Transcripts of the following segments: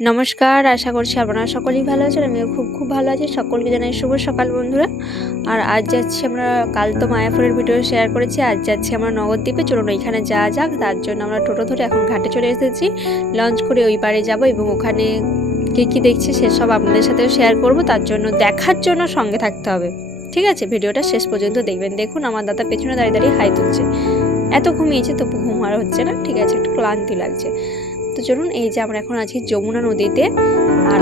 নমস্কার, আশা করছি আপনারা সকলেই ভালো আছেন। আমিও খুব ভালো আছি। সকলকে জানাই শুভ সকাল বন্ধুরা। আর আজ যাচ্ছি আমরা, কাল তো মায়াপুরের ভিডিও শেয়ার করেছি, আজ যাচ্ছি আমরা নগরদ্বীপে। চলুন ওইখানে যাওয়া যাক। তার জন্য আমরা টোটো ধরে এখন ঘাটে চলে এসেছি। লঞ্চ করে ওই পাড়ে যাব এবং ওখানে কী দেখছি সেসব আপনাদের সাথেও শেয়ার করব। তার জন্য দেখার জন্য সঙ্গে থাকতে হবে, ঠিক আছে? ভিডিওটা শেষ পর্যন্ত দেখবেন। দেখুন আমার দাদা পেছনে দাঁড়িয়ে হাই তুলছে। এত ঘুমিয়েছে তবু ঘুম আর হচ্ছে না, ঠিক আছে? একটু ক্লান্তি লাগছে। তো চলুন, এই যে আমরা এখন আছি যমুনা নদীতে, আর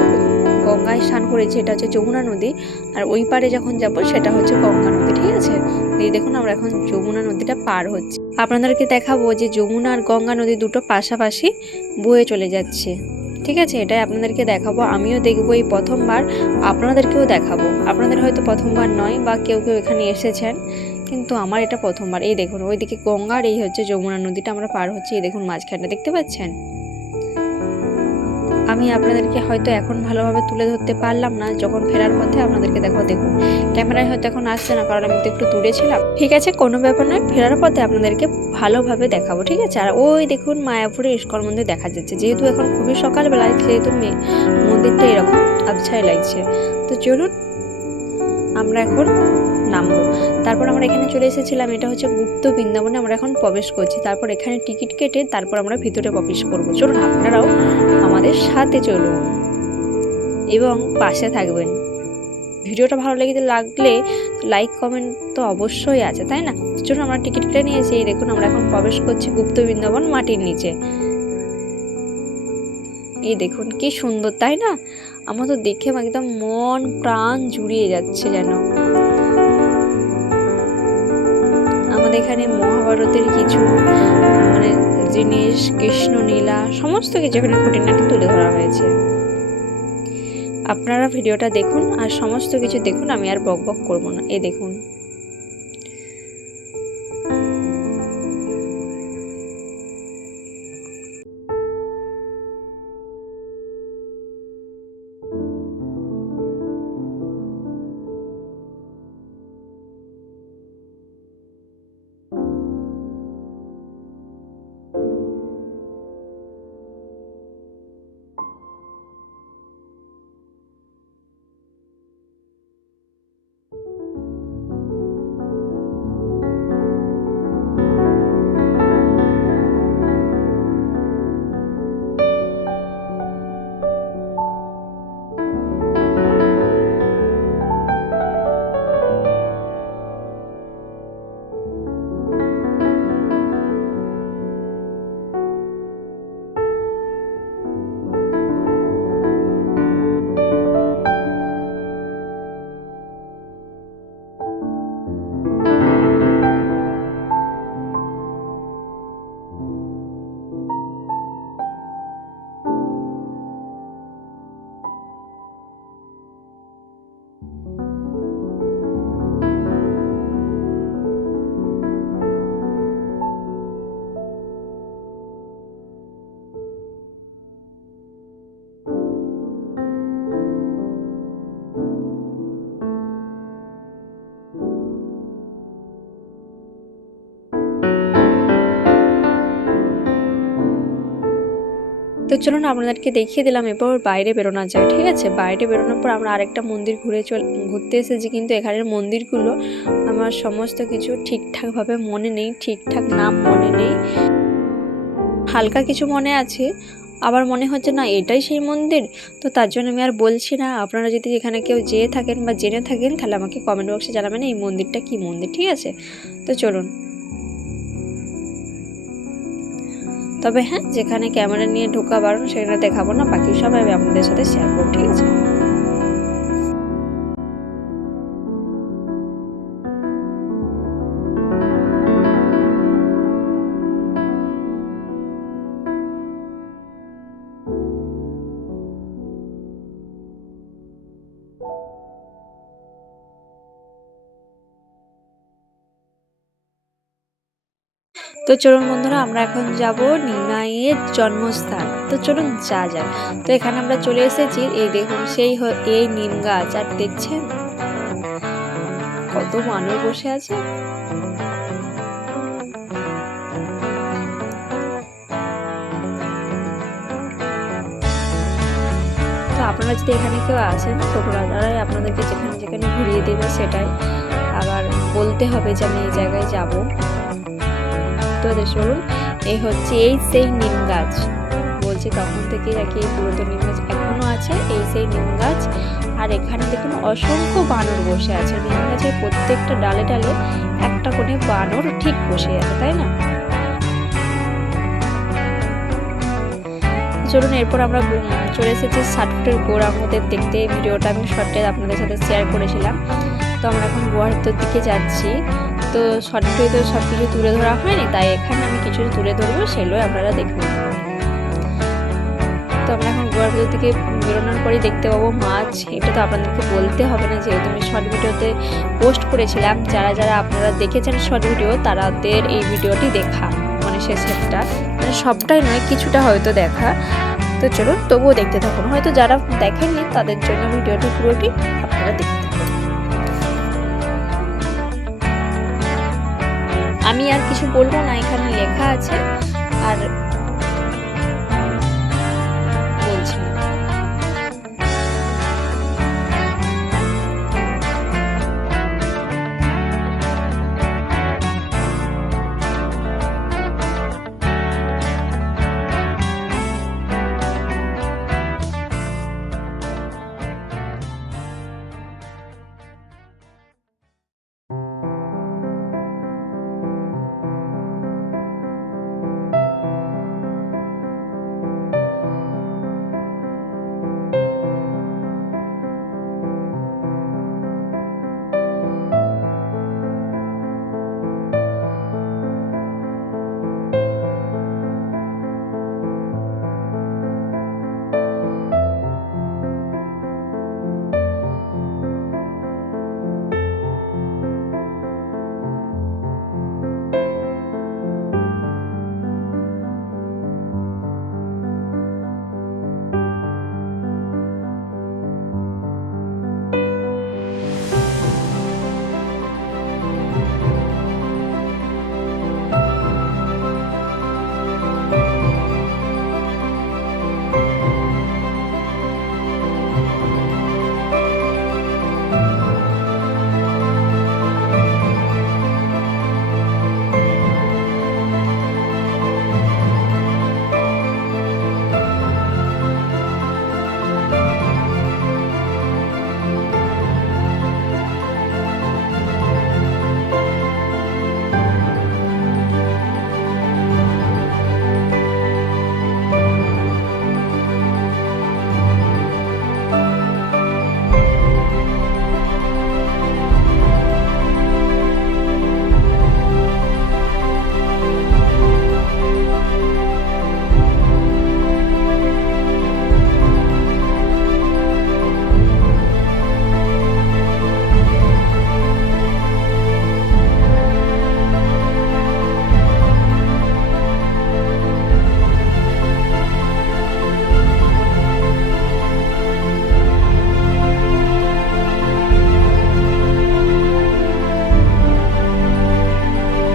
গঙ্গায় স্নান করেছি, এটা হচ্ছে যমুনা নদী। আর ওই পারে যখন যাব সেটা হচ্ছে গঙ্গা নদী, ঠিক আছে? এই দেখুন আমরা এখন যমুনা নদীটা পার হচ্ছি। আপনাদেরকে দেখাবো যে যমুনা আর গঙ্গা নদী দুটো পাশাপাশি বয়ে চলে যাচ্ছে, ঠিক আছে? এটাই আপনাদেরকে দেখাবো। আমিও দেখবো এই প্রথমবার, আপনাদেরকেও দেখাবো। আপনাদের হয়তো প্রথমবার নয়, বা কেউ এখানে এসেছেন, কিন্তু আমার এটা প্রথমবার। এই দেখুন ওইদিকে গঙ্গা আর এই হচ্ছে যমুনা নদীটা আমরা পার হচ্ছি। এই দেখুন মাঝখানটা দেখতে পাচ্ছেন। আমি আপনাদেরকে হয়তো এখন ভালোভাবে তুলে ধরতে পারলাম না, যখন ফেরার পথে আপনাদেরকে দেখুন ক্যামেরায় হয়তো এখন আসছে না, কারণ আমি তো একটু দূরে ছিলাম। ঠিক আছে, কোনো ব্যাপার নয়, ফেরার পথে আপনাদেরকে ভালোভাবে দেখাবো, ঠিক আছে? আর ওই দেখুন মায়াপুরে ইস্কন মন্দির দেখা যাচ্ছে। যেহেতু এখন খুবই সকালবেলায়, সেহেতু মন্দিরটা এরকম আবছাই লাগছে। তো চলুন আমরা এখন নামবো। তারপর আমরা এখানে চলে এসেছিলাম, এটা হচ্ছে গুপ্ত বৃন্দাবনে আমরা এখন প্রবেশ করছি। তারপর এখানে টিকিট কেটে তারপর আমরা ভিতরে প্রবেশ করব। চলুন আপনারাও আমাদের সাথে চলুন এবং পাশে থাকবেন। ভিডিওটা ভালো লাগলে লাইক কমেন্ট তো অবশ্যই আছে, তাই না? চলুন আমরা টিকিট কেটে নিয়েছি। এই দেখুন আমরা এখন প্রবেশ করছি গুপ্ত বৃন্দাবন মাটির নিচে। এই দেখুন কি সুন্দর, তাই না? আমার তো দেখে একদম মন প্রাণ জুড়িয়ে যাচ্ছে যেন। আমাদের এখানে মহাভারতের কিছু জিনিস, কৃষ্ণ লীলা, সমস্ত কিছু এখানে খুঁটিনাটি তুলে ধরা হয়েছে। আপনারা ভিডিওটা দেখুন আর সমস্ত কিছু দেখুন, আমি আর বকবক করব না। এই দেখুন তো চলুন আপনাদেরকে দেখিয়ে দিলাম। এরপর বাইরে বেরোনো যায়, ঠিক আছে? বাইরে বেরোনোর পর আমরা আরেকটা মন্দির ঘুরতে এসেছি, কিন্তু এখানের মন্দিরগুলো আমার সমস্ত কিছু ঠিকঠাকভাবে মনে নেই, ঠিকঠাক নাম মনে নেই। হালকা কিছু মনে আছে, আবার মনে হচ্ছে না এটাই সেই মন্দির। তো তার জন্য আমি আর বলছি না। আপনারা যদি এখানে কেউ যেয়ে থাকেন বা জেনে থাকেন, তাহলে আমাকে কমেন্ট বক্সে জানাবেন এই মন্দিরটা কি মন্দির, ঠিক আছে? তো চলুন। তবে হ্যাঁ, যেখানে ক্যামেরা নিয়ে ঢোকা বারণ সেখানে দেখাবো না, বাকি সব আমি আপনাদের সাথে শেয়ার করবো, ঠিক আছে? তো চলুন বন্ধুরা, আমরা এখন যাব নিমাইয়ের জন্মস্থান। তো চলুন যা যাক। তো এখানে আমরা চলে এসেছি। এই দেখুন এই নিম গাছ, আর দেখছেন কত মানুষ বসে আছে। আপনারা যদি এখানে কেউ আসেন টোটোওয়ালারাই আপনাদেরকে যেখানে যেখানে ঘুরিয়ে দেবে সেটাই, আবার বলতে হবে যে আমি এই জায়গায় যাব। তো চলুন, এই হচ্ছে এই সেই নিম গাছ, বলছি তখন থেকে নাকি এই পুরাতন নিম গাছ এখনো আছে, এই সেই নিম গাছ। আর এখানে দেখুন অসংখ্য বানর বসে আছে, নিম গাছের প্রত্যেকটা ডালে ডালে একটা করে বানর ঠিক বসে আছে, তাই না? চলুন, এরপর আমরা চলে এসেছি 60 ফুটের গৌরাঙ্গদের দেখতে। এই ভিডিওটা আমি শর্টে আপনাদের সাথে শেয়ার করেছিলাম। তো আমরা এখন গুহার দিকে যাচ্ছি। তো শর্টে তো সব কিছু তুলে ধরা হয়নি, তাই এখানে আমি কিছু তুলে ধরবো, সেগুলো আপনারা দেখুন। তো আমরা এখন গুহার দিকে বেরোনোর পরেই দেখতে পাবো মাছ। এটা তো আপনাদেরকে বলতে হবে না, যেহেতু আমি শর্ট ভিডিওতে পোস্ট করেছিলাম। যারা যারা আপনারা দেখেছেন শর্ট ভিডিও, তাদের এই ভিডিওটি দেখা, মানে শেষেরটা, মানে সবটাই নয়, কিছুটা হয়তো দেখা। তো চলুন তবুও দেখতে থাকুন, হয়তো যারা দেখেননি তাদের জন্য ভিডিওটি পুরোটি আপনারা দেখতে থাকুন। আমি আর কিছু বলবো না, এখানে লেখা আছে আর বলছি না।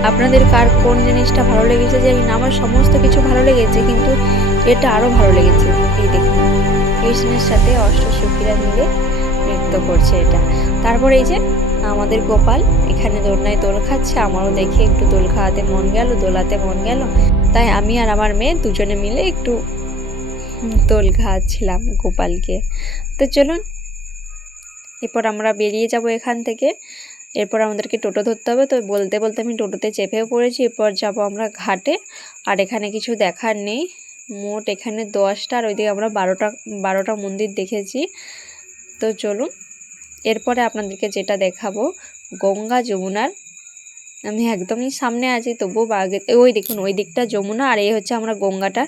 আপনাদের কার কোন জিনিসটা ভালো লেগেছে জানি না, আমার সমস্ত কিছু ভালো লেগেছে, কিন্তু এটা আরও ভালো লেগেছে। এই দেখুন, কৃষ্ণের সাথে অষ্টসখীরা মিলে নৃত্য করছে এটা। তারপর এই যে আমাদের গোপাল এখানে দোলনায় দোল খাচ্ছে, আমারও দেখে একটু দোল খাওয়াতে মন গেল, দোলাতে মন গেল, তাই আমি আর আমার মেয়ে দুজনে মিলে একটু দোল খাওয়াচ্ছিলাম গোপালকে। তো চলুন, এরপর আমরা বেরিয়ে যাব এখান থেকে। এরপর আমাদেরকে টোটো ধরতে হবে, তো বলতে বলতে আমি টোটোতে চেপেও পড়েছি। এরপর যাব আমরা ঘাটে। আর এখানে কিছু দেখার নেই, মোট এখানে 10টা, আর ওইদিকে আমরা 12টা মন্দির দেখেছি। তো চলুন, এরপরে আপনাদেরকে যেটা দেখাবো গঙ্গা যমুনার, আমি একদমই সামনে আছি, তবুও ওই দেখুন ওই দিকটা যমুনা, আর এই হচ্ছে আমরা গঙ্গাটা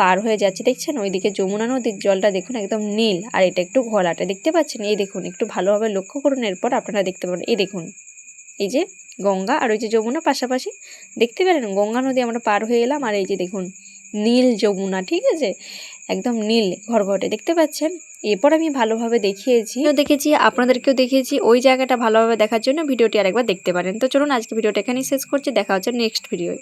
পার হয়ে যাচ্ছি, দেখছেন ওইদিকে যমুনা নদীর জলটা দেখুন একদম নীল, আর এটা একটু ঘোলাটে, দেখতে পাচ্ছেন? এই দেখুন, একটু ভালোভাবে লক্ষ্য করুন, এরপর আপনারা দেখতে পাবেন। এই দেখুন, এই যে গঙ্গা আর ওই যে যমুনা পাশাপাশি, দেখতে পেলেন? গঙ্গা নদী আমরা পার হয়ে এলাম, আর এই যে দেখুন নীল যমুনা, ঠিক আছে, একদম নীল ঘটঘটে, দেখতে পাচ্ছেন? এরপর আমি ভালোভাবে দেখেছি আপনাদেরকেও দেখিয়েছি। ওই জায়গাটা ভালোভাবে দেখার জন্য ভিডিওটি আরেকবার দেখতে পারেন। তো চলুন, আজকে ভিডিওটা এখানেই শেষ করছি, দেখা হচ্ছে নেক্সট ভিডিও।